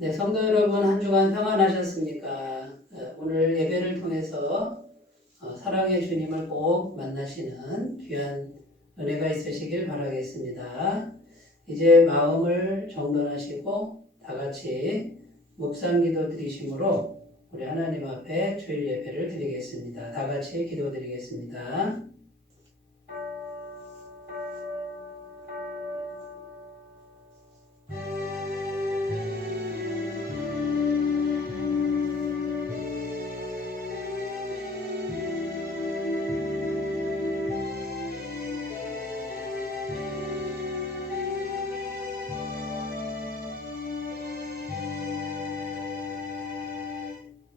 네, 성도 여러분 한 주간 평안하셨습니까? 오늘 예배를 통해서 사랑의 주님을 꼭 만나시는 귀한 은혜가 있으시길 바라겠습니다. 이제 마음을 정돈하시고 다 같이 묵상기도 드리심으로 우리 하나님 앞에 주일 예배를 드리겠습니다. 다 같이 기도드리겠습니다.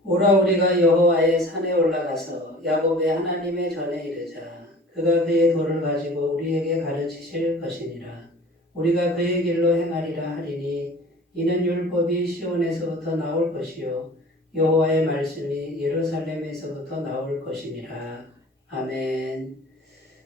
오라 우리가 여호와의 산에 올라가서 야곱의 하나님의 전에 이르자. 그가 그의 도를 가지고 우리에게 가르치실 것이니라. 우리가 그의 길로 행하리라 하리니 이는 율법이 시온에서부터 나올 것이요 여호와의 말씀이 예루살렘에서부터 나올 것이니라. 아멘.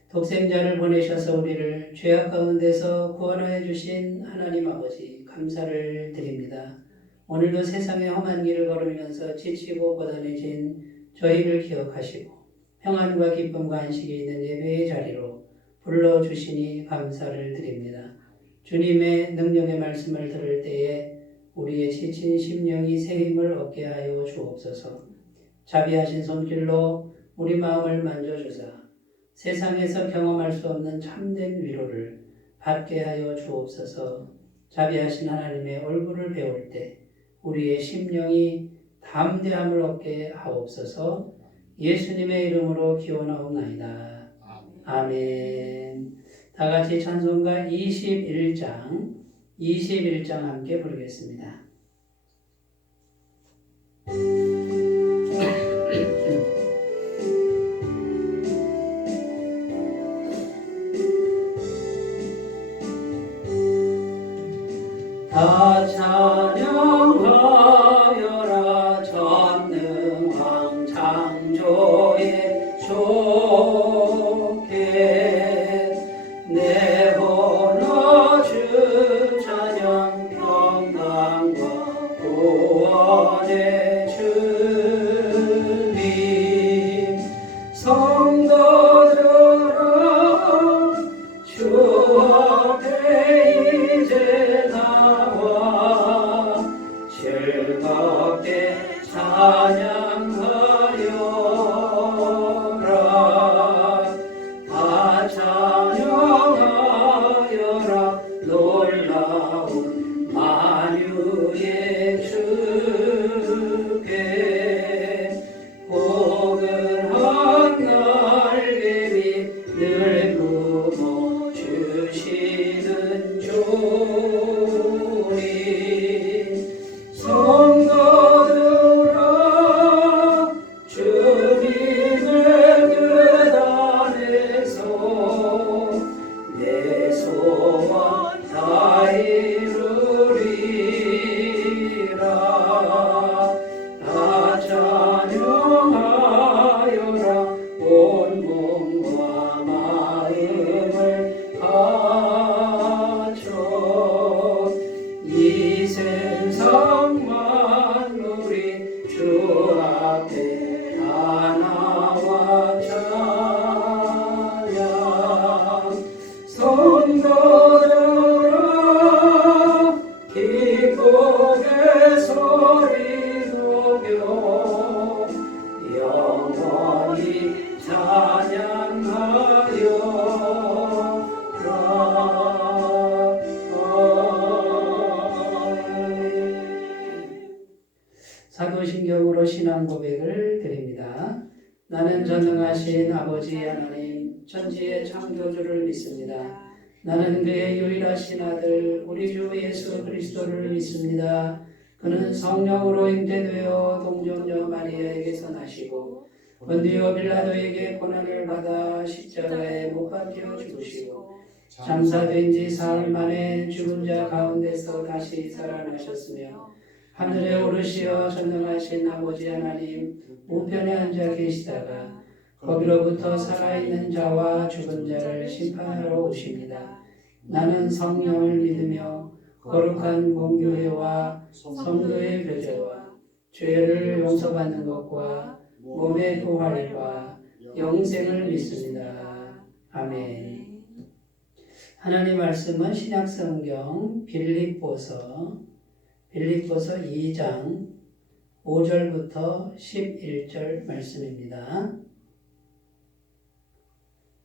독생자를 보내셔서 우리를 죄악 가운데서 구원하여 주신 하나님 아버지 감사를 드립니다. 오늘도 세상의 험한 길을 걸으면서 지치고 고단해진 저희를 기억하시고 평안과 기쁨과 안식이 있는 예배의 자리로 불러주시니 감사를 드립니다. 주님의 능력의 말씀을 들을 때에 우리의 지친 심령이 새 힘을 얻게 하여 주옵소서. 자비하신 손길로 우리 마음을 만져주사 세상에서 경험할 수 없는 참된 위로를 받게 하여 주옵소서. 자비하신 하나님의 얼굴을 배울 때 우리의 심령이 담대함을 얻게 하옵소서. 예수님의 이름으로 기원하옵나이다. 아멘. 다 같이 찬송가 21장 함께 부르겠습니다. 다 찬양하여라 전능왕 창조의 주께 내 홀로 주 찬양 평강과 구원의 주님 성도들아 주 앞에 이제 즐겁게 찬양하여라. 다 찬양하여라. 놀라운 만유의 주께 포근한 날개 밑 늘 품어 주시는 주님 성도들아 주님의 뜻 안에서 내 소원 다 이루리라. 다 찬양하여라. 온 몸과 마음을 바쳐 이 세상 만물이 주 앞에 다 나와 찬양 성도들아 기쁘게 소리 높여 영원히 찬양하여라. 사도신경으로 신앙 고백을 드립니다. 나는 전능하신 아버지 하나님 천지의 창조주를 믿습니다. 나는 그의 유일하신 아들 우리 주 예수 그리스도를 믿습니다. 그는 성령으로 잉태되어 동정녀 마리아에게서 나시고 본디오 빌라도에게 고난을 받아 십자가에 못 박혀 죽으시고 장사된 지 사흘 만에 죽은 자 가운데서 다시 살아나셨으며 하늘에 오르시어 전능하신 아버지 하나님 우편에 앉아 계시다가 거기로부터 살아있는 자와 죽은 자를 심판하러 오십니다. 나는 성령을 믿으며 거룩한 공교회와 성도의 교제와 죄를 용서받는 것과 몸의 부활과 영생을 믿습니다. 아멘. 하나님 말씀은 신약성경 빌립보서 2장 5절부터 11절 말씀입니다.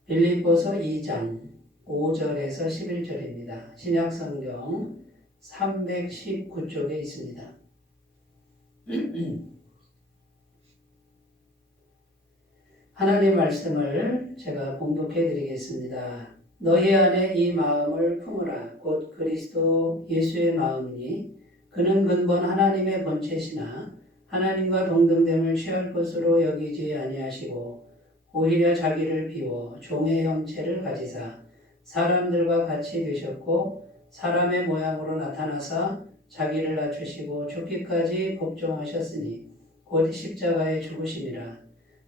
빌립보서 2장 5절에서 11절입니다. 신약성경 319쪽에 있습니다. 하나님 말씀을 제가 봉독해 드리겠습니다. 너희 안에 이 마음을 품으라. 곧 그리스도 예수의 마음이니 그는 근본 하나님의 본체시나 하나님과 동등됨을 취할 것으로 여기지 아니하시고 오히려 자기를 비워 종의 형체를 가지사 사람들과 같이 되셨고 사람의 모양으로 나타나사 자기를 낮추시고 죽기까지 복종하셨으니 곧 십자가에 죽으심이라.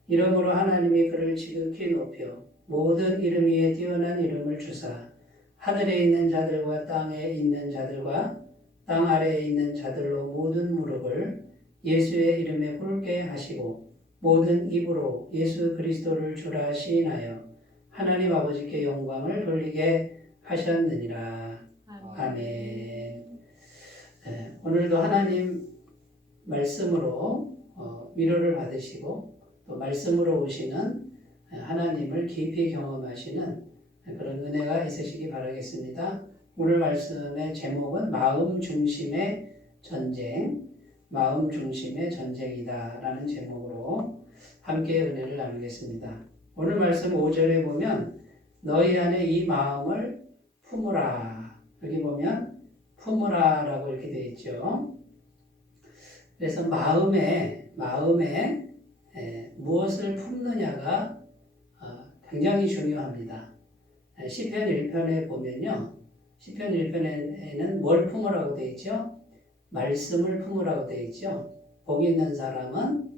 이러므로 하나님이 그를 지극히 높여 모든 이름 위에 뛰어난 이름을 주사 하늘에 있는 자들과 땅에 있는 자들과 땅 아래에 있는 자들로 모든 무릎을 예수의 이름에 꿇게 하시고 모든 입으로 예수 그리스도를 주라 시인하여 하나님 아버지께 영광을 돌리게 하셨느니라. 아멘. 오늘도 하나님 말씀으로 위로를 받으시고 또 말씀으로 오시는 하나님을 깊이 경험하시는 그런 은혜가 있으시기 바라겠습니다. 오늘 말씀의 제목은 마음 중심의 전쟁, 마음 중심의 전쟁이다라는 제목으로 함께 은혜를 나누겠습니다. 오늘 말씀 5절에 보면 너희 안에 이 마음을 품으라. 여기 보면 품으라라고 이렇게 되어 있죠. 그래서 마음에 무엇을 품느냐가 굉장히 중요합니다. 시편 1편에 보면요. 시편 1편에는 뭘 품으라고 되어 있죠? 말씀을 품으라고 되어 있죠. 복 있는 사람은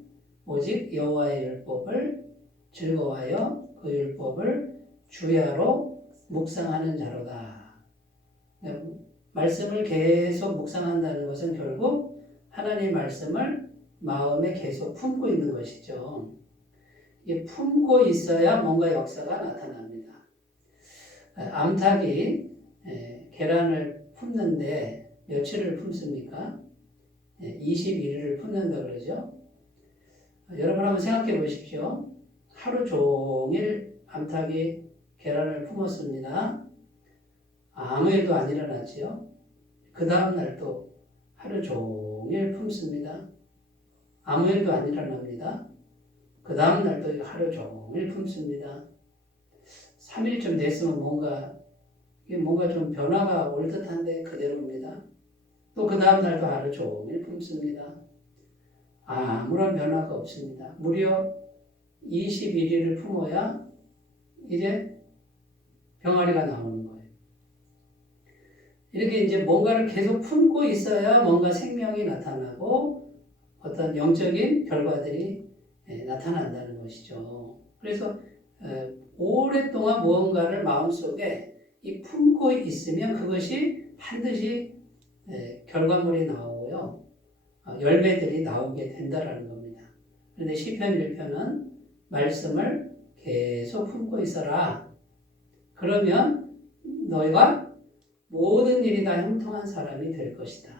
오직 여호와의 율법을 즐거워하여 그 율법을 주야로 묵상하는 자로다. 말씀을 계속 묵상한다는 것은 결국 하나님의 말씀을 마음에 계속 품고 있는 것이죠. 이게 품고 있어야 뭔가 역사가 나타납니다. 암탉이 계란을 품는데 며칠을 품습니까? 21일을 품는다 그러죠. 여러분 한번 생각해 보십시오. 하루 종일 암탉이 계란을 품었습니다. 아무 일도 안 일어났지요. 그 다음 날도 하루 종일 품습니다. 아무 일도 안 일어납니다. 그 다음 날도 하루 종일 품습니다. 3일쯤 됐으면 뭔가 좀 변화가 올 듯한데 그대로입니다. 또 그 다음 날도 하루 종일 품습니다. 아무런 변화가 없습니다. 무려 21일을 품어야 이제 병아리가 나오는 거예요. 이렇게 이제 뭔가를 계속 품고 있어야 뭔가 생명이 나타나고 어떤 영적인 결과들이 나타난다는 것이죠. 그래서 오랫동안 무언가를 마음속에 이 품고 있으면 그것이 반드시 결과물이 나오고요. 열매들이 나오게 된다라는 겁니다. 그런데 시편 1편은 말씀을 계속 품고 있어라. 그러면 너희가 모든 일이 다 형통한 사람이 될 것이다.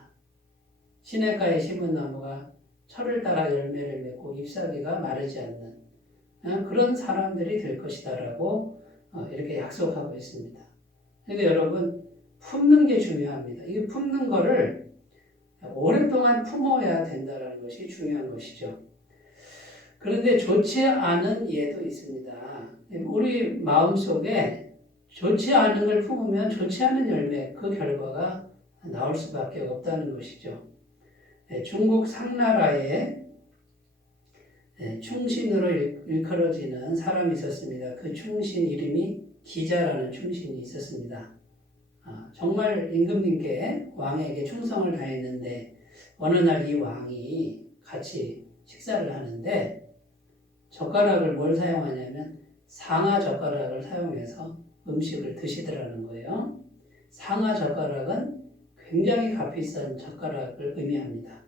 시냇가에 심은 나무가 철을 따라 열매를 맺고 잎사귀가 마르지 않는 그런 사람들이 될 것이다라고 이렇게 약속하고 있습니다. 그러니까 여러분 품는 게 중요합니다. 이 품는 거를 오랫동안 품어야 된다는 것이 중요한 것이죠. 그런데 좋지 않은 예도 있습니다. 우리 마음속에 좋지 않은 걸 품으면 좋지 않은 열매, 그 결과가 나올 수밖에 없다는 것이죠. 중국 상나라에 충신으로 일컬어지는 사람이 있었습니다. 그 충신 이름이 기자라는 충신이 있었습니다. 정말 임금님께 왕에게 충성을 다했는데 어느 날 이 왕이 같이 식사를 하는데 젓가락을 뭘 사용하냐면 상하 젓가락을 사용해서 음식을 드시더라는 거예요. 상하 젓가락은 굉장히 값비싼 젓가락을 의미합니다.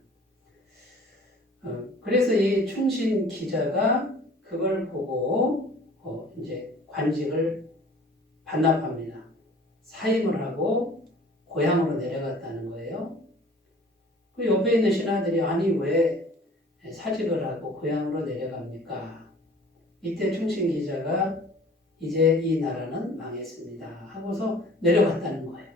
그래서 이 충신 기자가 그걸 보고 이제 관직을 반납합니다. 사임을 하고 고향으로 내려갔다는 거예요. 그 옆에 있는 신하들이 아니 왜 사직을 하고 고향으로 내려갑니까? 이때 충신 기자가 이제 이 나라는 망했습니다 하고서 내려갔다는 거예요.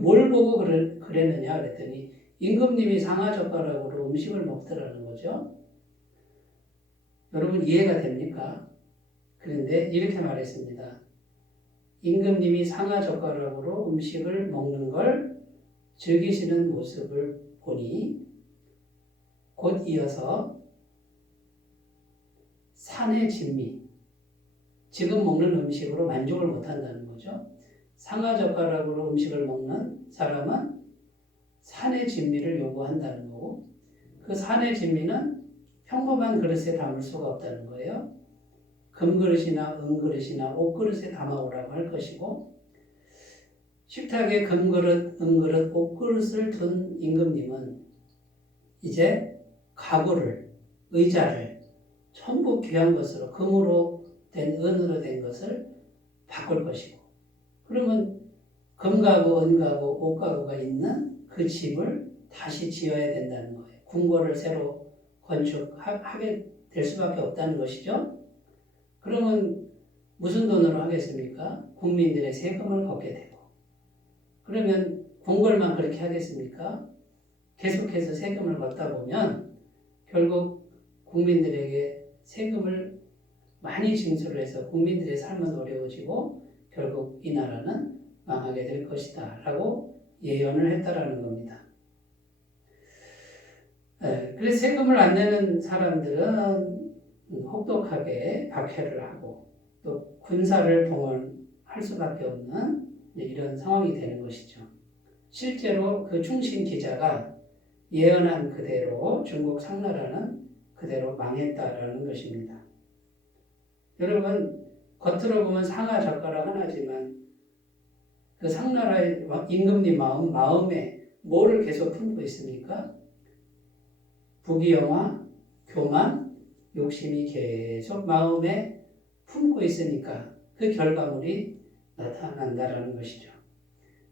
뭘 보고 그랬느냐 그랬더니 임금님이 상하젓가락으로 음식을 먹더라는 거죠. 여러분 이해가 됩니까? 그런데 이렇게 말했습니다. 임금님이 상하젓가락으로 음식을 먹는 걸 즐기시는 모습을 보니 곧 이어서 산의 진미, 지금 먹는 음식으로 만족을 못한다는 거죠. 상하젓가락으로 음식을 먹는 사람은 산의 진미를 요구한다는 거고 그 산의 진미는 평범한 그릇에 담을 수가 없다는 거예요. 금그릇이나 은그릇이나 옷그릇에 담아오라고 할 것이고 식탁에 금그릇, 은그릇, 옷그릇을 둔 임금님은 이제 가구를, 의자를 전부 귀한 것으로 금으로 된, 은으로 된 것을 바꿀 것이고 그러면 금가구, 은가구, 옷가구가 있는 그 집을 다시 지어야 된다는 거예요. 궁궐을 새로 건축하게 될 수밖에 없다는 것이죠. 그러면 무슨 돈으로 하겠습니까? 국민들의 세금을 걷게 되고 그러면 궁궐만 그렇게 하겠습니까? 계속해서 세금을 걷다 보면 결국 국민들에게 세금을 많이 징수를 해서 국민들의 삶은 어려워지고 결국 이 나라는 망하게 될 것이다 라고 예언을 했다라는 겁니다. 그래서 세금을 안 내는 사람들은 혹독하게 박해를 하고 또 군사를 동원할 수밖에 없는 이런 상황이 되는 것이죠. 실제로 그 충신 기자가 예언한 그대로 중국 상나라는 그대로 망했다라는 것입니다. 여러분 겉으로 보면 상하젓가락 하나지만 그 상나라의 임금님 마음에 뭐를 계속 품고 있습니까? 부귀영화, 교만, 욕심이 계속 마음에 품고 있으니까 그 결과물이 나타난다라는 것이죠.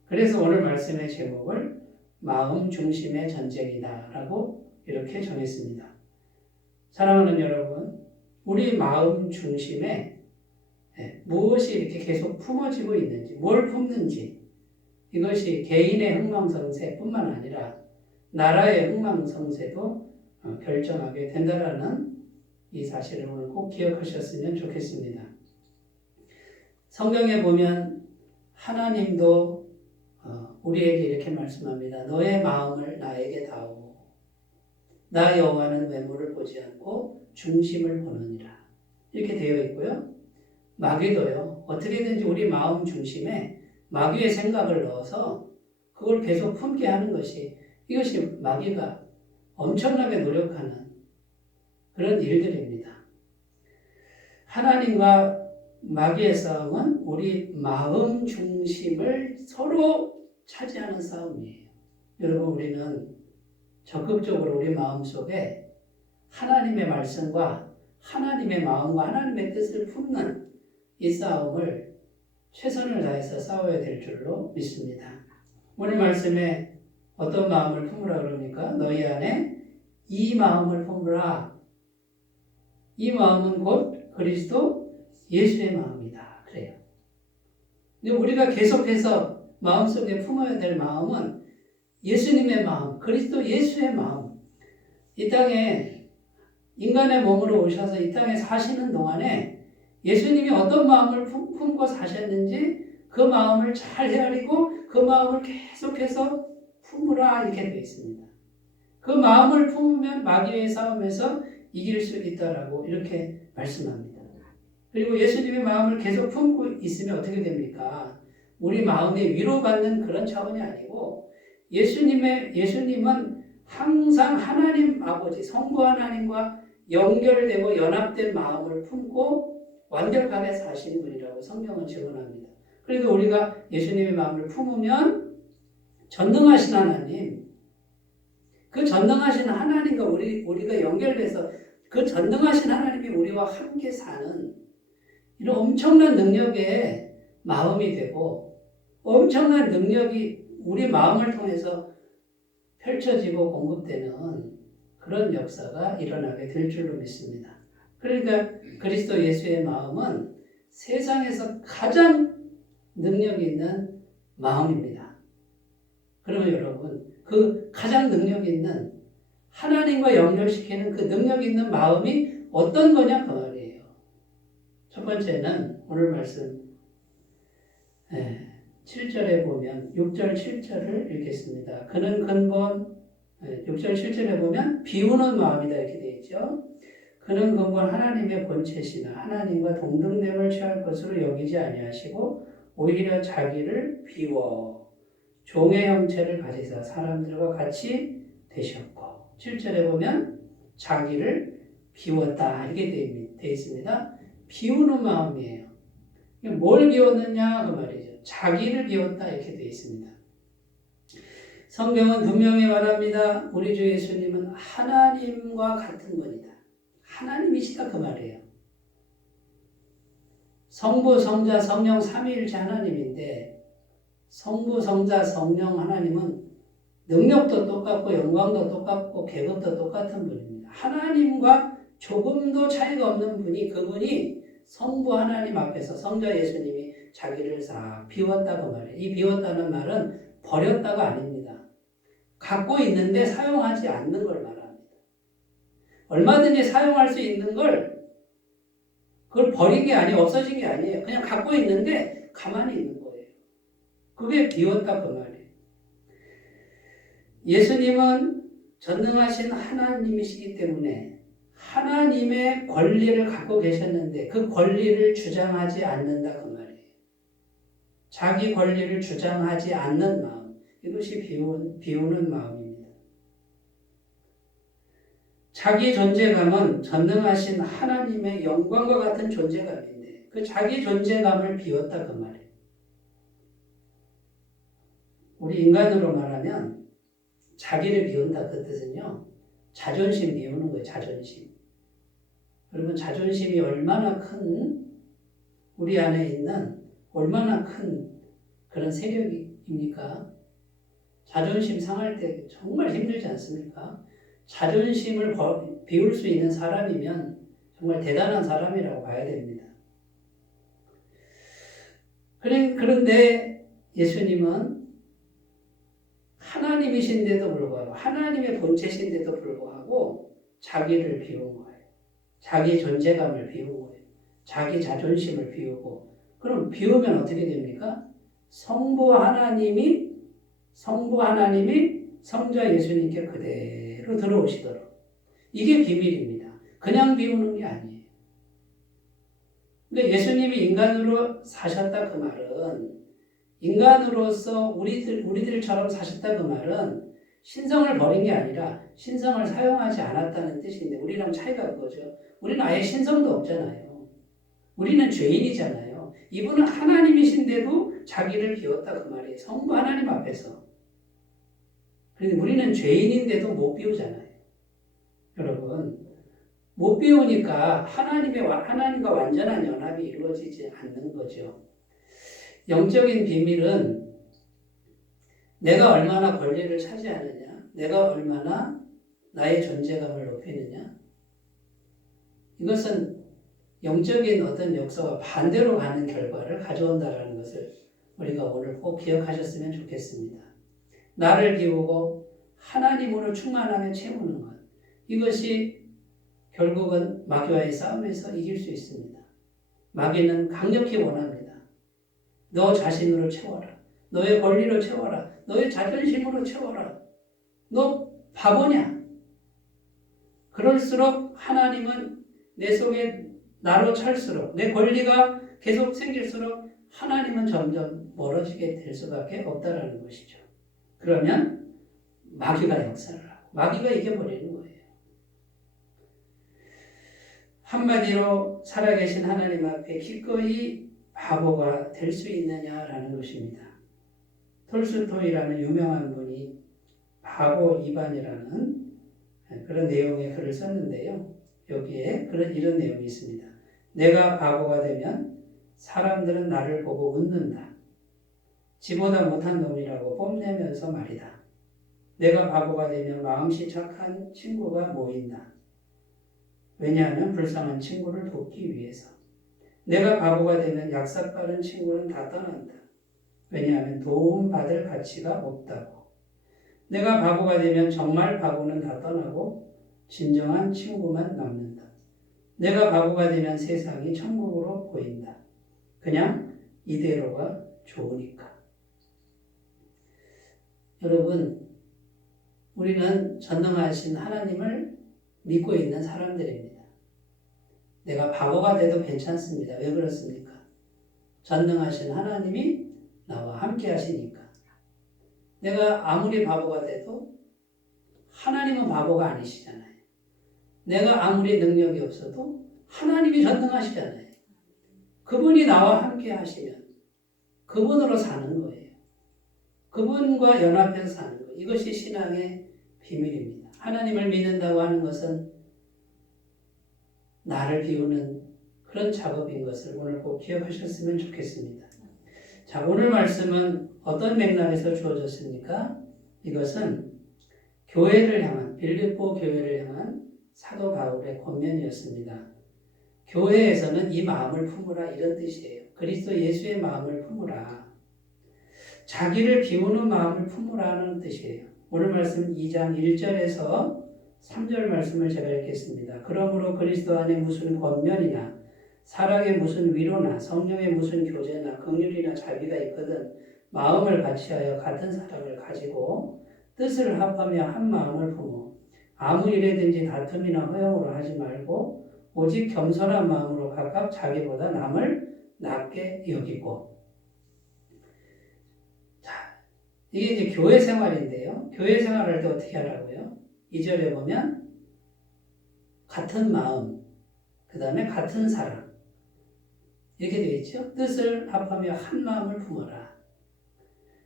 그래서 오늘 말씀의 제목을 마음 중심의 전쟁이다라고 이렇게 정했습니다. 사랑하는 여러분, 우리 마음 중심에 무엇이 이렇게 계속 품어지고 있는지, 뭘 품는지 이것이 개인의 흥망성쇠뿐만 아니라 나라의 흥망성쇠도 결정하게 된다라는 이 사실을 오늘 꼭 기억하셨으면 좋겠습니다. 성경에 보면 하나님도 우리에게 이렇게 말씀합니다. 너의 마음을 나에게 다오. 나 여호와는 외모를 보지 않고 중심을 보느니라. 이렇게 되어 있고요. 마귀도요. 어떻게든지 우리 마음 중심에 마귀의 생각을 넣어서 그걸 계속 품게 하는 것이 이것이 마귀가 엄청나게 노력하는 그런 일들입니다. 하나님과 마귀의 싸움은 우리 마음 중심을 서로 차지하는 싸움이에요. 여러분 우리는 적극적으로 우리 마음속에 하나님의 말씀과 하나님의 마음과 하나님의 뜻을 품는 이 싸움을 최선을 다해서 싸워야 될 줄로 믿습니다. 오늘 말씀에 어떤 마음을 품으라 그럽니까? 너희 안에 이 마음을 품으라. 이 마음은 곧 그리스도 예수의 마음이다. 그래요. 근데 우리가 계속해서 마음속에 품어야 될 마음은 예수님의 마음, 그리스도 예수의 마음. 이 땅에 인간의 몸으로 오셔서 이 땅에 사시는 동안에 예수님이 어떤 마음을 품고 사셨는지 그 마음을 잘 헤아리고 그 마음을 계속해서 품으라 이렇게 되어 있습니다. 그 마음을 품으면 마귀의 싸움에서 이길 수 있다라고 이렇게 말씀합니다. 그리고 예수님의 마음을 계속 품고 있으면 어떻게 됩니까? 우리 마음에 위로받는 그런 차원이 아니고 예수님은 항상 하나님 아버지 성부 하나님과 연결되고 연합된 마음을 품고 완벽하게 사신 분이라고 성경은 증언합니다. 그래도 우리가 예수님의 마음을 품으면 전능하신 하나님, 그 전능하신 하나님과 우리가 연결돼서 그 전능하신 하나님이 우리와 함께 사는 이런 엄청난 능력의 마음이 되고 엄청난 능력이 우리 마음을 통해서 펼쳐지고 공급되는 그런 역사가 일어나게 될 줄로 믿습니다. 그러니까 그리스도 예수의 마음은 세상에서 가장 능력 있는 마음입니다. 그러면 여러분, 그 가장 능력 있는 하나님과 연결시키는 그 능력 있는 마음이 어떤 거냐 그 말이에요. 첫 번째는 오늘 말씀 7절에 보면 6절 7절을 읽겠습니다. 그는 근본 6절 7절에 보면 비우는 마음이다 이렇게 되어 있죠. 그는 근본 하나님의 본체시나 하나님과 동등됨을 취할 것으로 여기지 아니하시고 오히려 자기를 비워 종의 형체를 가지사 사람들과 같이 되셨고 7절에 보면 자기를 비웠다 이렇게 되어 있습니다. 비우는 마음이에요. 뭘 비웠느냐 그 말이죠. 자기를 비웠다 이렇게 되어 있습니다. 성경은 분명히 말합니다. 우리 주 예수님은 하나님과 같은 분이다. 하나님이시다 그 말이에요. 성부, 성자, 성령 삼위일체 하나님인데 성부, 성자, 성령 하나님은 능력도 똑같고 영광도 똑같고 계급도 똑같은 분입니다. 하나님과 조금도 차이가 없는 분이 그분이 성부 하나님 앞에서 성자 예수님이 자기를 싹 비웠다고 말해요. 이 비웠다는 말은 버렸다가 아닙니다. 갖고 있는데 사용하지 않는 걸 말합니다. 얼마든지 사용할 수 있는 걸 그걸 버린 게 아니에요. 없어진 게 아니에요. 그냥 갖고 있는데 가만히 있는 거예요. 그게 비웠다 그 말이에요. 예수님은 전능하신 하나님이시기 때문에 하나님의 권리를 갖고 계셨는데 그 권리를 주장하지 않는다 그 말이에요. 자기 권리를 주장하지 않는 마음, 이것이 비우는 마음입니다. 자기 존재감은 전능하신 하나님의 영광과 같은 존재감인데 그 자기 존재감을 비웠다 그 말이에요. 우리 인간으로 말하면 자기를 비운다 그 뜻은요. 자존심 비우는 거예요. 자존심. 여러분 자존심이 얼마나 큰 우리 안에 있는 얼마나 큰 그런 세력입니까? 자존심 상할 때 정말 힘들지 않습니까? 자존심을 비울 수 있는 사람이면 정말 대단한 사람이라고 봐야 됩니다. 그런데 예수님은 하나님이신데도 불구하고 하나님의 본체신데도 불구하고 자기를 비운 거예요. 자기 존재감을 비우고 자기 자존심을 비우고 그럼 비우면 어떻게 됩니까? 성부 하나님이 성자 예수님께 그대로 들어오시도록 이게 비밀입니다. 그냥 비우는 게 아니에요. 근데 예수님이 인간으로 사셨다 그 말은 인간으로서 우리들처럼 사셨다 그 말은 신성을 버린 게 아니라 신성을 사용하지 않았다는 뜻인데 우리랑 차이가 그거죠. 우리는 아예 신성도 없잖아요. 우리는 죄인이잖아요. 이분은 하나님이신데도 자기를 비웠다 그 말이에요. 성부 하나님 앞에서. 그런데 우리는 죄인인데도 못 비우잖아요. 여러분 못 비우니까 하나님과 완전한 연합이 이루어지지 않는 거죠. 영적인 비밀은 내가 얼마나 권리를 차지하느냐, 내가 얼마나 나의 존재감을 높이느냐, 이것은 영적인 어떤 역사와 반대로 가는 결과를 가져온다는 것을 우리가 오늘 꼭 기억하셨으면 좋겠습니다. 나를 비우고 하나님으로 충만하며 채우는 것, 이것이 결국은 마귀와의 싸움에서 이길 수 있습니다. 마귀는 강력히 원합니다. 너 자신으로 채워라. 너의 권리로 채워라. 너의 자존심으로 채워라. 너 바보냐? 그럴수록 하나님은 내 속에 나로 찰수록 내 권리가 계속 생길수록 하나님은 점점 멀어지게 될 수밖에 없다는 것이죠. 그러면 마귀가 역사를 하고 마귀가 이겨버리는 거예요. 한마디로 살아계신 하나님 앞에 기꺼이 바보가 될 수 있느냐라는 것입니다. 톨스토이라는 유명한 분이 바보 이반이라는 그런 내용의 글을 썼는데요. 여기에 이런 내용이 있습니다. 내가 바보가 되면 사람들은 나를 보고 웃는다. 지보다 못한 놈이라고 뽐내면서 말이다. 내가 바보가 되면 마음씨 착한 친구가 모인다. 왜냐하면 불쌍한 친구를 돕기 위해서. 내가 바보가 되면 약삭빠른 친구는 다 떠난다. 왜냐하면 도움받을 가치가 없다고. 내가 바보가 되면 정말 바보는 다 떠나고 진정한 친구만 남는다. 내가 바보가 되면 세상이 천국으로 보인다. 그냥 이대로가 좋으니까. 여러분, 우리는 전능하신 하나님을 믿고 있는 사람들입니다. 내가 바보가 돼도 괜찮습니다. 왜 그렇습니까? 전능하신 하나님이 나와 함께 하시니까. 내가 아무리 바보가 돼도 하나님은 바보가 아니시잖아요. 내가 아무리 능력이 없어도 하나님이 전능하시잖아요. 그분이 나와 함께 하시면 그분으로 사는 거예요. 그분과 연합해서 사는 거예요. 이것이 신앙의 비밀입니다. 하나님을 믿는다고 하는 것은 나를 비우는 그런 작업인 것을 오늘 꼭 기억하셨으면 좋겠습니다. 자, 오늘 말씀은 어떤 맥락에서 주어졌습니까? 이것은 교회를 향한, 빌립보 교회를 향한 사도 바울의 권면이었습니다. 교회에서는 이 마음을 품으라 이런 뜻이에요. 그리스도 예수의 마음을 품으라. 자기를 비우는 마음을 품으라는 뜻이에요. 오늘 말씀 2장 1절에서 3절 말씀을 제가 읽겠습니다. 그러므로 그리스도 안에 무슨 권면이나 사랑의 무슨 위로나 성령의 무슨 교제나 긍휼이나 자비가 있거든 마음을 같이하여 같은 사랑을 가지고 뜻을 합하며 한 마음을 품어 아무 일에든지 다툼이나 허용으로 하지 말고 오직 겸손한 마음으로 각각 자기보다 남을 낮게 여기고. 자, 이게 이제 교회 생활인데요. 교회 생활할 때 어떻게 하라고요? 2절에 보면 같은 마음, 그 다음에 같은 사랑 이렇게 되어 있죠. 뜻을 합하며 한 마음을 품어라.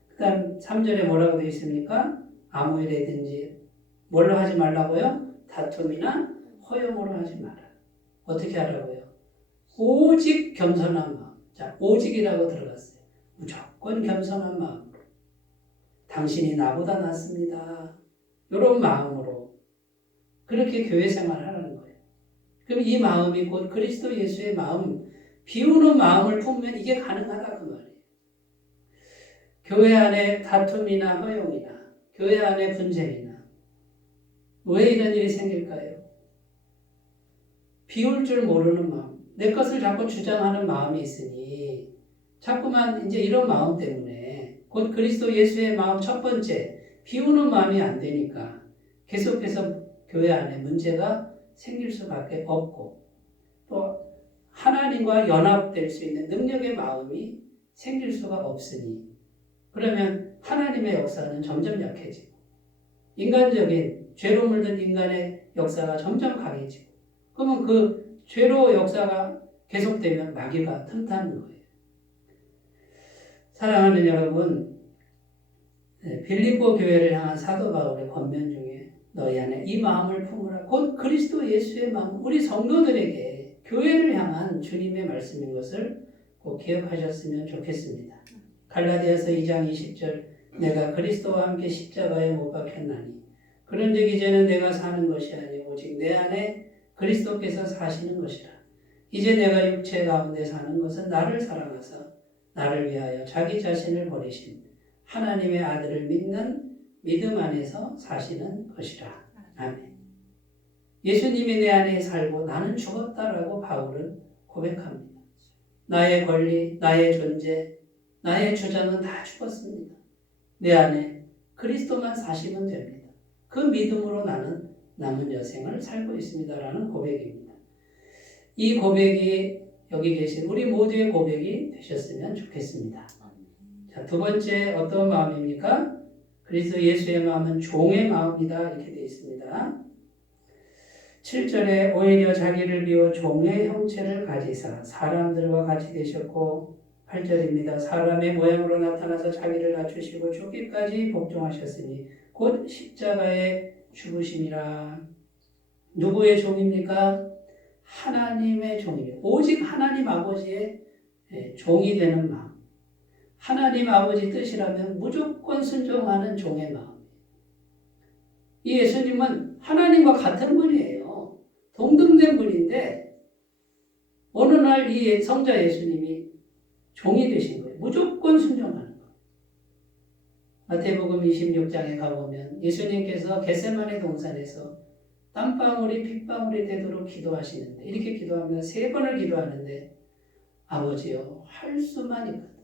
그 다음 3절에 뭐라고 되어 있습니까? 아무 일에든지 뭘로 하지 말라고요? 다툼이나 허용으로 하지 마라. 어떻게 하라고요? 오직 겸손한 마음. 자, 오직이라고 들어갔어요. 무조건 겸손한 마음으로. 당신이 나보다 낫습니다. 이런 마음으로 그렇게 교회 생활을 하라는 거예요. 그럼 이 마음이 곧 그리스도 예수의 마음, 비우는 마음을 품으면 이게 가능하다 그 말이에요. 교회 안에 다툼이나 허용이나 교회 안에 분쟁이나 왜 이런 일이 생길까요? 비울 줄 모르는 마음, 내 것을 자꾸 주장하는 마음이 있으니 자꾸만 이제 이런 마음 때문에 곧 그리스도 예수의 마음 첫 번째 비우는 마음이 안 되니까 계속해서 교회 안에 문제가 생길 수밖에 없고 또 하나님과 연합될 수 있는 능력의 마음이 생길 수가 없으니 그러면 하나님의 역사는 점점 약해지고 인간적인 죄로 물든 인간의 역사가 점점 강해지고 그러면 그 죄로 역사가 계속되면 마귀가 틈타는 거예요. 사랑하는 여러분, 빌립보 교회를 향한 사도 바울의 권면 중에 너희 안에 이 마음을 품으라. 곧 그리스도 예수의 마음, 우리 성도들에게 교회를 향한 주님의 말씀인 것을 꼭 기억하셨으면 좋겠습니다. 갈라디아서 2장 20절 내가 그리스도와 함께 십자가에 못 박혔나니 그런즉 이제는 내가 사는 것이 아니고 오직 내 안에 그리스도께서 사시는 것이라. 이제 내가 육체 가운데 사는 것은 나를 사랑하사 나를 위하여 자기 자신을 버리신 하나님의 아들을 믿는 믿음 안에서 사시는 것이라. 아멘. 예수님이 내 안에 살고 나는 죽었다라고 바울은 고백합니다. 나의 권리, 나의 존재, 나의 주장은 다 죽었습니다. 내 안에 그리스도만 사시면 됩니다. 그 믿음으로 나는 남은 여생을 살고 있습니다라는 고백입니다. 이 고백이 여기 계신 우리 모두의 고백이 되셨으면 좋겠습니다. 자, 두 번째 어떤 마음입니까? 그리스도 예수의 마음은 종의 마음이다 이렇게 되어 있습니다. 7절에 오히려 자기를 비워 종의 형체를 가지사 사람들과 같이 되셨고 8절입니다. 사람의 모양으로 나타나서 자기를 낮추시고 죽기까지 복종하셨으니 곧 십자가의 죽으심이라. 누구의 종입니까? 하나님의 종이에요. 오직 하나님 아버지의 종이 되는 마음. 하나님 아버지 뜻이라면 무조건 순종하는 종의 마음. 이 예수님은 하나님과 같은 분이에요. 동등된 분인데 어느 날 이 성자 예수님이 종이 되신 거예요. 무조건 순종하는 거. 마태복음 26장에 가보면 예수님께서 겟세마네 동산에서 땀방울이 핏방울이 되도록 기도하시는데 이렇게 기도하면 3번을 기도하는데 아버지여 할 수만 있거든.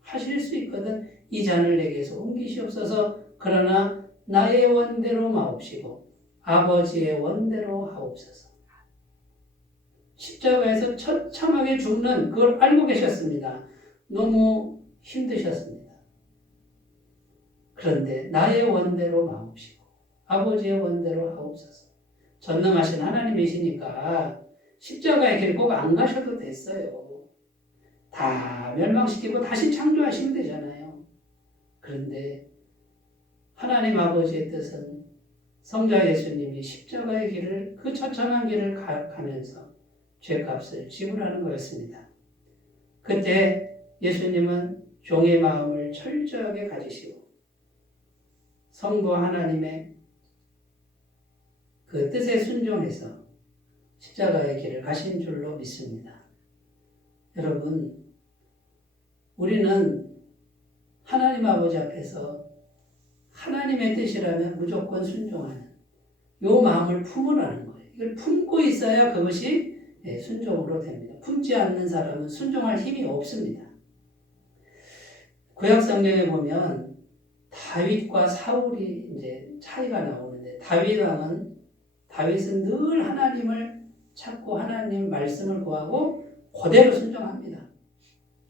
하실 수 있거든. 이 잔을 내게서 옮기시옵소서. 그러나 나의 원대로 마옵시고 아버지의 원대로 하옵소서. 십자가에서 처참하게 죽는 그걸 알고 계셨습니다. 너무 힘드셨습니다. 그런데 나의 원대로 마옵시고 아버지의 원대로 하옵소서. 전능하신 하나님이시니까 십자가의 길 꼭 안 가셔도 됐어요. 다 멸망시키고 다시 창조하시면 되잖아요. 그런데 하나님 아버지의 뜻은 성자 예수님이 십자가의 길을 그 처참한 길을 가면서 죄값을 지불하는 거였습니다. 그때 예수님은 종의 마음을 철저하게 가지시고 성부 하나님의 그 뜻에 순종해서 십자가의 길을 가신 줄로 믿습니다. 여러분, 우리는 하나님 아버지 앞에서 하나님의 뜻이라면 무조건 순종하는 이 마음을 품으라는 거예요. 이걸 품고 있어야 그것이 순종으로 됩니다. 품지 않는 사람은 순종할 힘이 없습니다. 구약 성경에 보면 다윗과 사울이 이제 차이가 나오는데 다윗은 늘 하나님을 찾고 하나님 말씀을 구하고 그대로 순종합니다.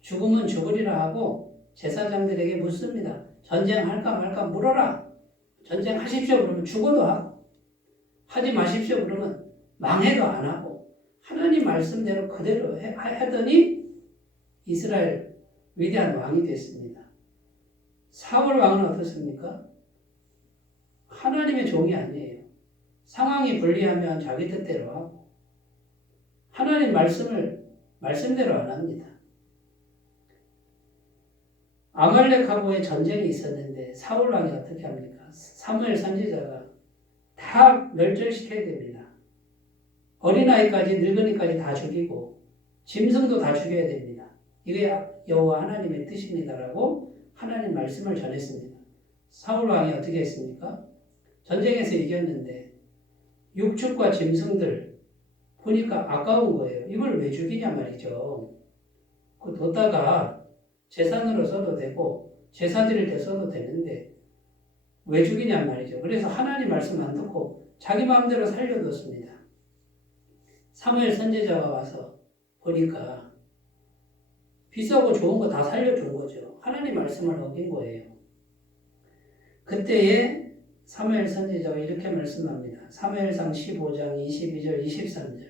죽으면 죽으리라 하고 제사장들에게 묻습니다. 전쟁할까 말까 물어라. 전쟁하십시오 그러면 죽어도 하고 하지 마십시오 그러면 망해도 안 하고 하나님 말씀대로 그대로 하더니 이스라엘 위대한 왕이 됐습니다. 사울 왕은 어떻습니까? 하나님의 종이 아니에요. 상황이 불리하면 자기 뜻대로 하고 하나님 말씀대로 안 합니다. 아말렉하고의 전쟁이 있었는데 사울 왕이 어떻게 합니까? 사무엘 선지자가 다 멸절시켜야 됩니다. 어린아이까지 늙은이까지 다 죽이고 짐승도 다 죽여야 됩니다. 이게 여호와 하나님의 뜻입니다라고 하나님 말씀을 전했습니다. 사울 왕이 어떻게 했습니까? 전쟁에서 이겼는데 육축과 짐승들 보니까 아까운 거예요. 이걸 왜 죽이냐 말이죠. 그 뒀다가 재산으로 써도 되고 제사 드릴 때 써도 되는데 왜 죽이냐 말이죠. 그래서 하나님 말씀 안 듣고 자기 마음대로 살려뒀습니다. 사무엘 선지자가 와서 보니까 비싸고 좋은 거 다 살려준 거죠. 하나님 말씀을 어긴 거예요. 그때에 사무엘 선지자가 이렇게 말씀합니다. 사무엘상 15장 22절 23절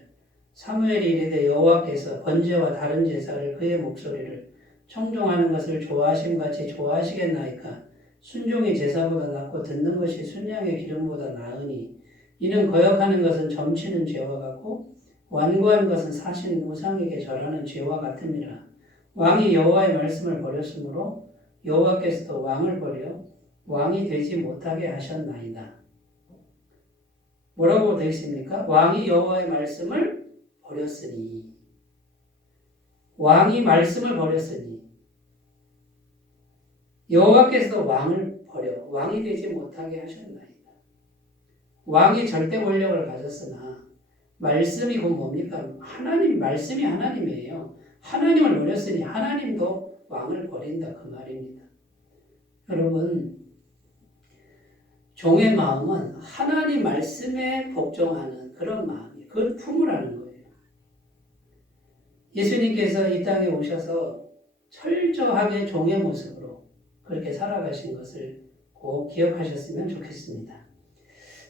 사무엘이 이르되 여호와께서 번제와 다른 제사를 그의 목소리를 청종하는 것을 좋아하심같이 좋아하시겠나이까. 순종이 제사보다 낫고 듣는 것이 순양의 기름보다 나으니 이는 거역하는 것은 점치는 죄와 같고 완고한 것은 사신 우상에게 절하는 죄와 같음이라. 왕이 여호와의 말씀을 버렸으므로 여호와께서도 왕을 버려 왕이 되지 못하게 하셨나이다. 뭐라고 되어 있습니까? 왕이 여호와의 말씀을 버렸으니 왕이 말씀을 버렸으니 여호와께서도 왕을 버려 왕이 되지 못하게 하셨나이다. 왕이 절대 권력을 가졌으나 말씀이 곧 뭡니까? 하나님 말씀이 하나님이에요. 하나님을 버렸으니 하나님도 왕을 버린다 그 말입니다. 여러분 종의 마음은 하나님 말씀에 복종하는 그런 마음이에요. 그걸 품으라는 거예요. 예수님께서 이 땅에 오셔서 철저하게 종의 모습으로 그렇게 살아가신 것을 꼭 기억하셨으면 좋겠습니다.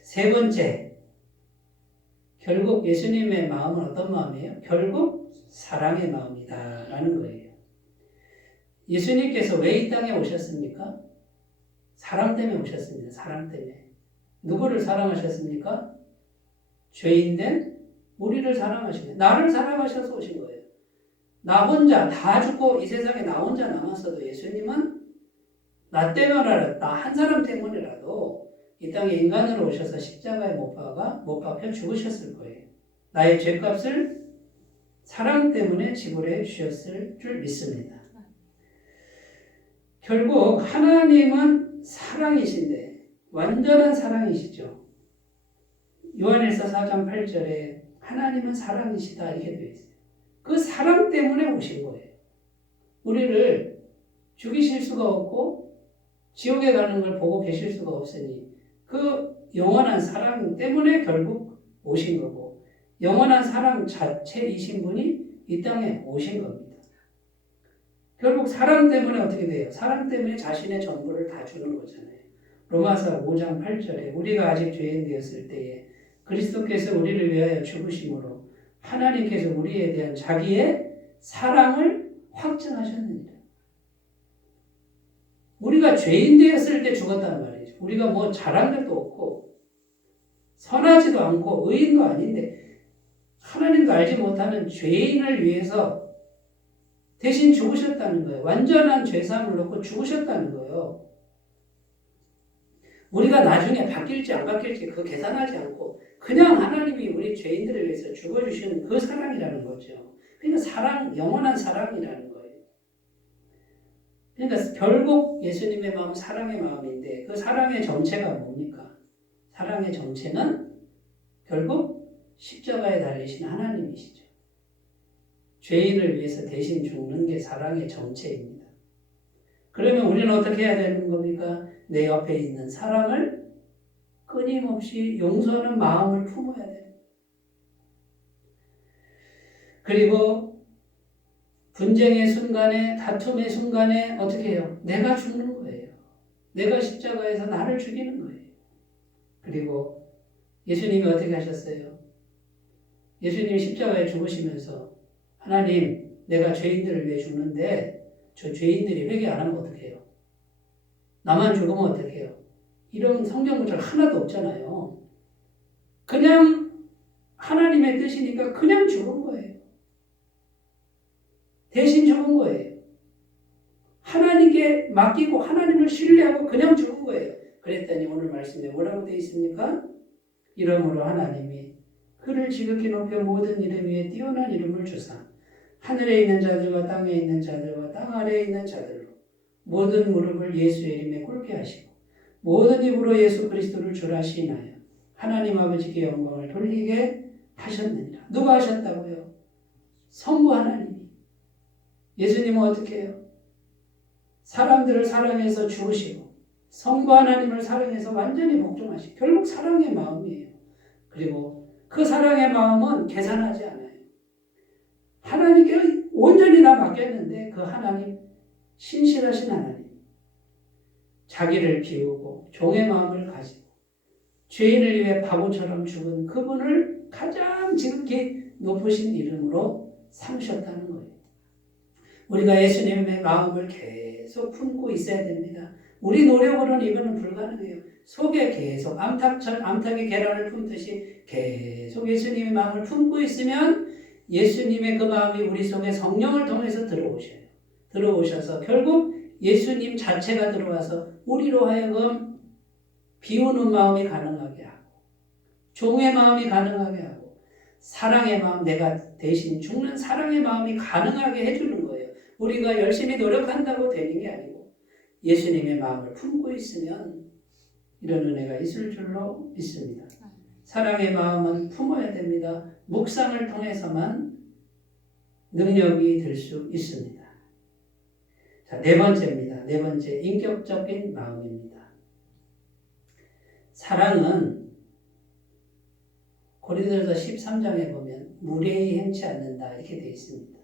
세 번째, 결국 예수님의 마음은 어떤 마음이에요? 결국 사랑의 마음이다라는 거예요. 예수님께서 왜 이 땅에 오셨습니까? 사랑 때문에 오셨습니다. 사랑 때문에. 누구를 사랑하셨습니까? 죄인된 우리를 사랑하시네. 나를 사랑하셔서 오신 거예요. 나 혼자 다 죽고 이 세상에 나 혼자 남았어도 예수님은 나 때문에 나 한 사람 때문이라도 이 땅에 인간으로 오셔서 십자가에 못 박혀 죽으셨을 거예요. 나의 죄값을 사랑 때문에 지불해 주셨을 줄 믿습니다. 결국 하나님은 사랑이신데 완전한 사랑이시죠. 요한일서 4장 8절에 하나님은 사랑이시다 이렇게 되어 있어요. 그 사랑 때문에 오신 거예요. 우리를 죽이실 수가 없고 지옥에 가는 걸 보고 계실 수가 없으니 그 영원한 사랑 때문에 결국 오신 거고 영원한 사랑 자체이신 분이 이 땅에 오신 겁니다. 결국 사랑 때문에 어떻게 돼요? 사랑 때문에 자신의 전부를 다 주는 거잖아요. 로마서 5장 8절에 우리가 아직 죄인 되었을 때에 그리스도께서 우리를 위하여 죽으심으로 하나님께서 우리에 대한 자기의 사랑을 확증하셨느니라. 우리가 죄인 되었을 때 죽었단 말이죠. 우리가 뭐 잘한 것도 없고 선하지도 않고 의인도 아닌데 하나님도 알지 못하는 죄인을 위해서 대신 죽으셨다는 거예요. 완전한 죄사함을 놓고 죽으셨다는 거예요. 우리가 나중에 바뀔지 안 바뀔지 그 계산하지 않고 그냥 하나님이 우리 죄인들을 위해서 죽어주시는 그 사랑이라는 거죠. 그러니까 사랑, 영원한 사랑이라는 거예요. 그러니까 결국 예수님의 마음은 사랑의 마음인데 그 사랑의 정체가 뭡니까? 사랑의 정체는 결국 십자가에 달리신 하나님이시죠. 죄인을 위해서 대신 죽는 게 사랑의 정체입니다. 그러면 우리는 어떻게 해야 되는 겁니까? 내 옆에 있는 사람을 끊임없이 용서하는 마음을 품어야 돼요. 그리고 분쟁의 순간에, 다툼의 순간에 어떻게 해요? 내가 죽는 거예요. 내가 십자가에서 나를 죽이는 거예요. 그리고 예수님이 어떻게 하셨어요? 예수님이 십자가에 죽으시면서 하나님, 내가 죄인들을 위해 죽는데 저 죄인들이 회개 안 하면 어떡해요? 나만 죽으면 어떡해요? 이런 성경 구절 하나도 없잖아요. 그냥 하나님의 뜻이니까 그냥 죽은 거예요. 대신 죽은 거예요. 하나님께 맡기고 하나님을 신뢰하고 그냥 죽은 거예요. 그랬더니 오늘 말씀에 뭐라고 되어 있습니까? 이러므로 하나님이 그를 지극히 높여 모든 이름 위에 뛰어난 이름을 주사 하늘에 있는 자들과 땅에 있는 자들과 땅 아래에 있는 자들로 모든 무릎을 예수의 이름에 꿇게 하시고 모든 입으로 예수 그리스도를 주라 시인하여 하나님 아버지께 영광을 돌리게 하셨느니라. 누가 하셨다고요? 성부 하나님이. 예수님은 어떻게 해요? 사람들을 사랑해서 죽으시고 성부 하나님을 사랑해서 완전히 복종하시고 결국 사랑의 마음이에요. 그리고 그 사랑의 마음은 계산하지 않아요. 하나님께 온전히 다 맡겼는데 그 하나님, 신실하신 하나님, 자기를 비우고 종의 마음을 가지고 죄인을 위해 바보처럼 죽은 그분을 가장 지극히 높으신 이름으로 삼으셨다는 거예요. 우리가 예수님의 마음을 계속 품고 있어야 됩니다. 우리 노력으로는 이거는 불가능해요. 속에 계속 암탉의 계란을 품듯이 계속 예수님의 마음을 품고 있으면 예수님의 그 마음이 우리 속에 성령을 통해서 들어오셔요. 들어오셔서 결국 예수님 자체가 들어와서 우리로 하여금 비우는 마음이 가능하게 하고 종의 마음이 가능하게 하고 사랑의 마음, 내가 대신 죽는 사랑의 마음이 가능하게 해주는 거예요. 우리가 열심히 노력한다고 되는 게 아니고 예수님의 마음을 품고 있으면 이런 은혜가 있을 줄로 믿습니다. 사랑의 마음은 품어야 됩니다. 묵상을 통해서만 능력이 될 수 있습니다. 자, 네 번째입니다. 네 번째, 인격적인 마음입니다. 사랑은 고린도서 13장에 보면 무례히 행치 않는다 이렇게 되어 있습니다.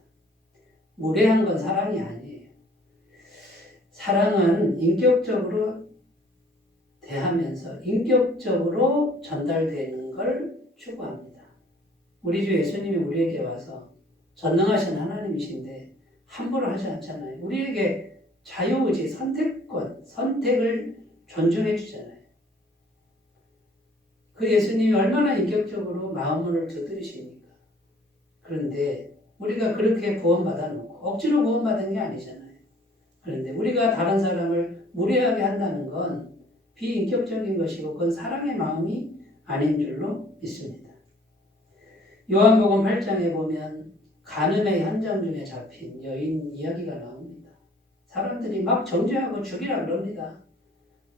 무례한 건 사랑이 아니에요. 사랑은 인격적으로 대하면서 인격적으로 전달되는 걸 추구합니다. 우리 주 예수님이 우리에게 와서 전능하신 하나님이신데 함부로 하지 않잖아요. 우리에게 자유의지, 선택권, 선택을 존중해 주잖아요. 그 예수님이 얼마나 인격적으로 마음을 두드리십니까? 그런데 우리가 그렇게 구원받아 놓고 억지로 구원받은 게 아니잖아요. 그런데 우리가 다른 사람을 무례하게 한다는 건 비인격적인 것이고 그건 사랑의 마음이 아닌 줄로 믿습니다. 요한복음 8장에 보면 간음의 현장 중에 잡힌 여인 이야기가 나옵니다. 사람들이 막 정죄하고 죽이라 그럽니다.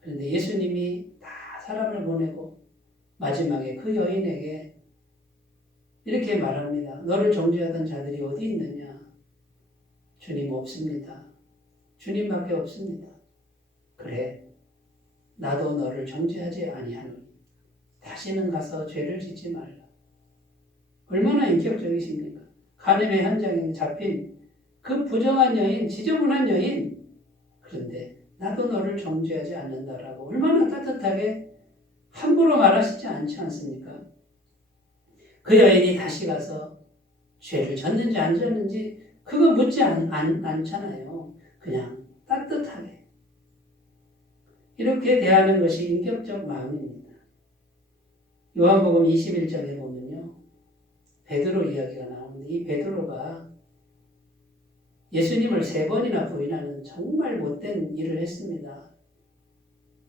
그런데 예수님이 다 사람을 보내고 마지막에 그 여인에게 이렇게 말합니다. 너를 정죄하던 자들이 어디 있느냐? 주님 없습니다. 주님밖에 없습니다. 그래, 나도 너를 정죄하지 아니하노니 다시는 가서 죄를 짓지 말라. 얼마나 인격적이십니까? 간음의 현장에 잡힌 그 부정한 여인, 지저분한 여인, 그런데 나도 너를 정죄하지 않는다라고 얼마나 따뜻하게 함부로 말하시지 않지 않습니까? 그 여인이 다시 가서 죄를 졌는지 안 졌는지 그거 묻지 않잖아요. 그냥 따뜻하게 이렇게 대하는 것이 인격적 마음입니다. 요한복음 21장에 보면요, 베드로 이야기가 나오는데 이 베드로가 예수님을 3번이나 부인하는 정말 못된 일을 했습니다.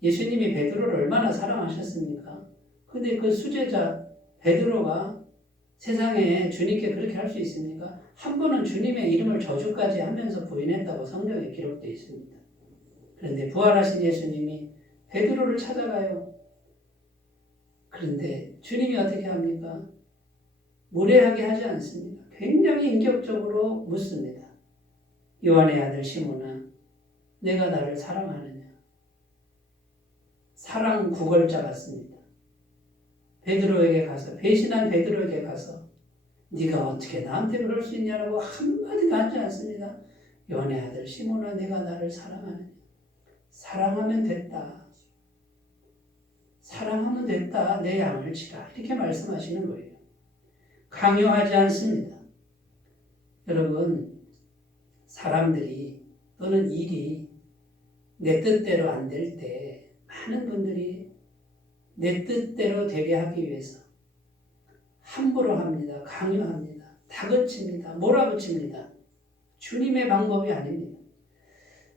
예수님이 베드로를 얼마나 사랑하셨습니까? 근데 그 수제자 베드로가 세상에 주님께 그렇게 할 수 있습니까? 한 번은 주님의 이름을 저주까지 하면서 부인했다고 성경에 기록되어 있습니다. 그런데 부활하신 예수님이 베드로를 찾아가요. 그런데 주님이 어떻게 합니까? 무례하게 하지 않습니다. 굉장히 인격적으로 묻습니다. 요한의 아들 시몬아, 내가 나를 사랑하느냐? 사랑 구걸자 같습니다. 베드로에게 가서, 배신한 베드로에게 가서 네가 어떻게 나한테 그럴 수 있냐라고 한마디도 하지 않습니다. 요한의 아들 시몬아, 내가 나를 사랑하느냐? 사랑하면 됐다. 사랑하면 됐다. 내 양을 치라. 이렇게 말씀하시는 거예요. 강요하지 않습니다. 여러분, 사람들이 또는 일이 내 뜻대로 안 될 때 많은 분들이 내 뜻대로 되게 하기 위해서 함부로 합니다. 강요합니다. 다그칩니다. 몰아붙입니다. 주님의 방법이 아닙니다.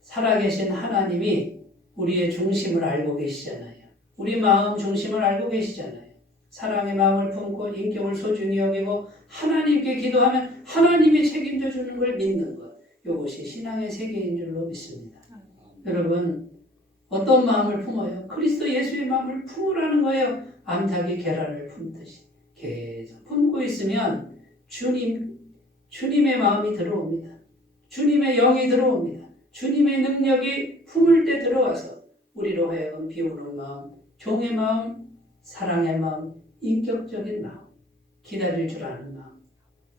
살아계신 하나님이 우리의 중심을 알고 계시잖아요. 우리 마음 중심을 알고 계시잖아요. 사랑의 마음을 품고 인격을 소중히 여기고 하나님께 기도하면 하나님이 책임져 주는 걸 믿는 것. 이것이 신앙의 세계인 줄로 믿습니다. 여러분, 어떤 마음을 품어요? 그리스도 예수의 마음을 품으라는 거예요. 암탉이 계란을 품듯이 계속 품고 있으면 주님의 마음이 들어옵니다. 주님의 영이 들어옵니다. 주님의 능력이 품을 때 들어와서 우리로 하여금 비우는 마음, 종의 마음, 사랑의 마음, 인격적인 마음, 기다릴 줄 아는 마음,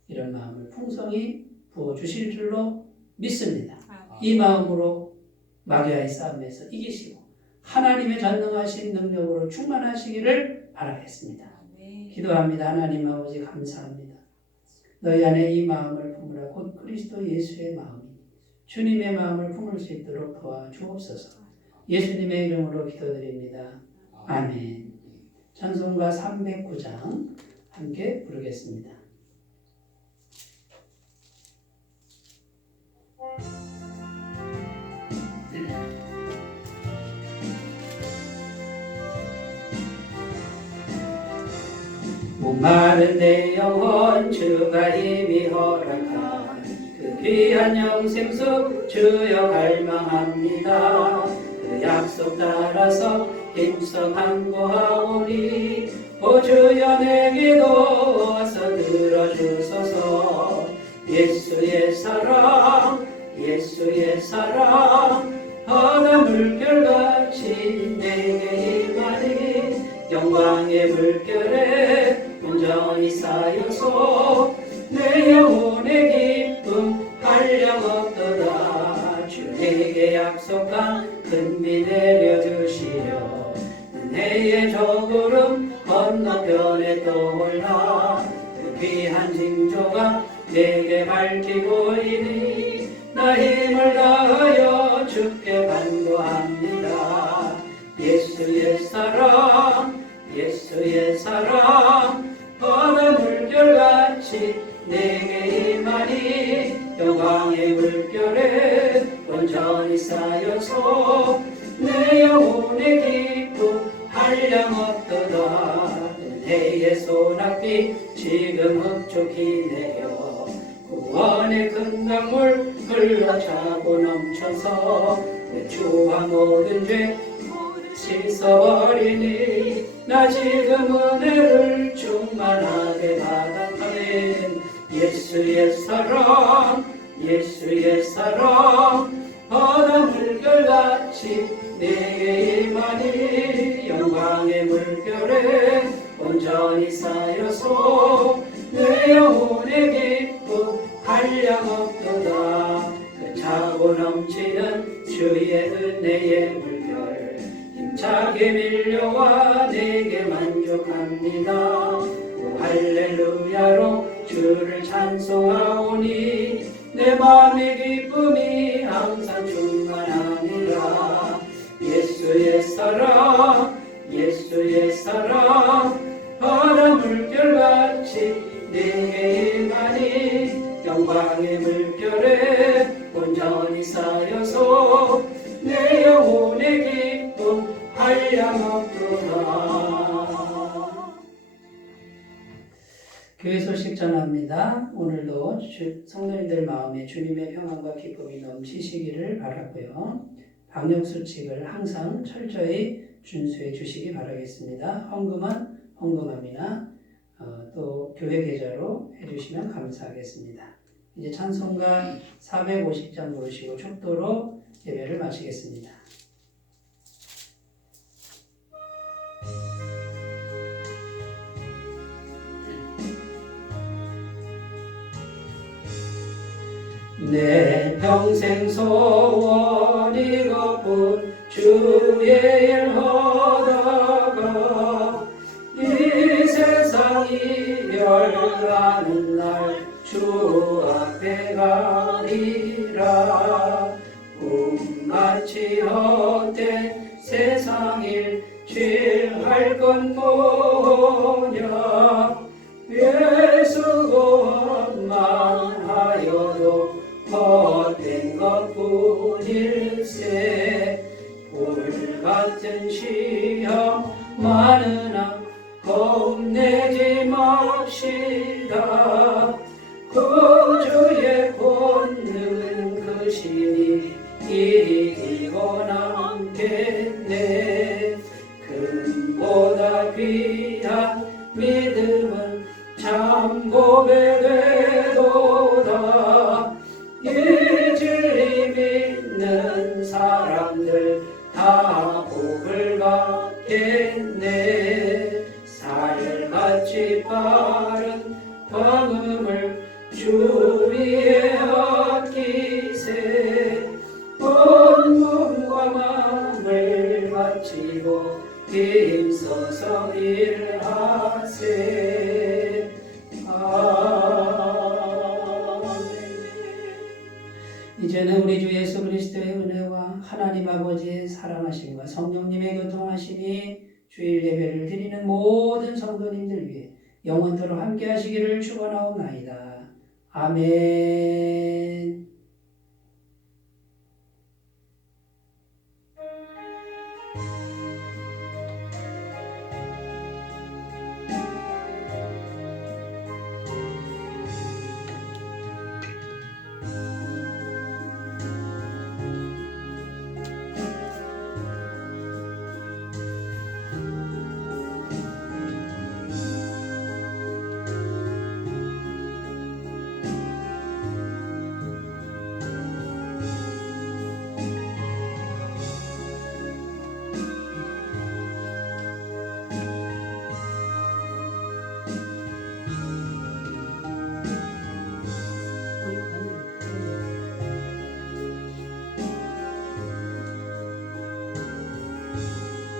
이런 마음을 풍성히 부어주실 줄로 믿습니다. 이 마음으로 마귀와의 싸움에서 이기시고 하나님의 전능하신 능력으로 충만하시기를 바라겠습니다. 기도합니다. 하나님 아버지 감사합니다. 너희 안에 이 마음을 품으라. 곧 그리스도 예수의 마음이 주님의 마음을 품을 수 있도록 도와주옵소서. 예수님의 이름으로 기도드립니다. 아멘. 찬송가 309장 함께 부르겠습니다. 목마른 내 영혼 주가 힘이 허락한 그 귀한 영생수 주여 갈망합니다. 그 약속 따라서 힘써 간구하오니 오 주여 내게도 와서 들어주소서. 예수의 사랑 예수의 사랑 바다 물결같이 내게 임하니 영광의 물결에 온전히 쌓여서 내 영혼의 기쁨 한량없도다. 주 내게 약속한 큰비 내려주시려 은혜의 저구름 건너편에 떠올라 그 귀한 징조가 내게 밝히고 이니 나 힘을 다하여 주께 간구합니다. 예수의 사랑 예수의 사랑 바다 물결같이 내게 임하니 영광의 물결에 온전히 쌓여서 내 영혼의 기쁨 한량없도다. 은혜의 소낙비 지금 흡족히 내려 구원의 큰 강물 흘러차고 넘쳐서 내 주와 모든 죄 씻어버리니 나 지금 은혜를 충만하게 받았다면 예수의 사랑 예수의 사랑 바다 물결같이 내게 임하니 영광의 물결에 온전히 쌓여서 내 영혼의 기쁨 한량없도다. 그 차고 넘치는 주의 은혜의 물결 힘차게 밀려와 내게 만족합니다. 오 할렐루야로 주를 찬송하오니 내 마음의 기쁨이 항상 충만합니다. 예수의 사랑 예수의 사랑 바다 물결같이 내게 임하니 영광의 물결에 온전히 쌓여서 내 영혼의 기쁨 한량없도다. 교회 소식 전합니다. 오늘도 성도님들 마음에 주님의 평안과 기쁨이 넘치시기를 바라고요. 방역수칙을 항상 철저히 준수해 주시기 바라겠습니다. 헌금은 헌금합니다. 또 교회 계좌로 해주시면 감사하겠습니다. 이제 찬송가 450장 부르시고 축도로 예배를 마치겠습니다. 내 평생 소원이 그뿐 주의 일 하다가 이 세상이 멸하는 날 주 앞에 가리라. 꿈같이 헛된 세상일 취할 건 뭐냐. 예수 구원만 하여도 헛된 것뿐일세. 불같은 시험 많으나 겁내지 맙시다. 구주의 권능 그 신이 이기고 남겠네. 금보다 귀한 믿음은 참 고백되도다. 이 진리 믿는 사람들 다 복을 받겠네. 살같이 빠른 방음을 주 위에 아끼세. 온 몸과 마음을 바치고 힘써서 일하세. 이제는 우리 주 예수 그리스도의 은혜와 하나님 아버지의 사랑하심과 성령님의 교통하심이 주일 예배를 드리는 모든 성도님들 위해 영원토록 함께 하시기를 축원하옵나이다. 아멘.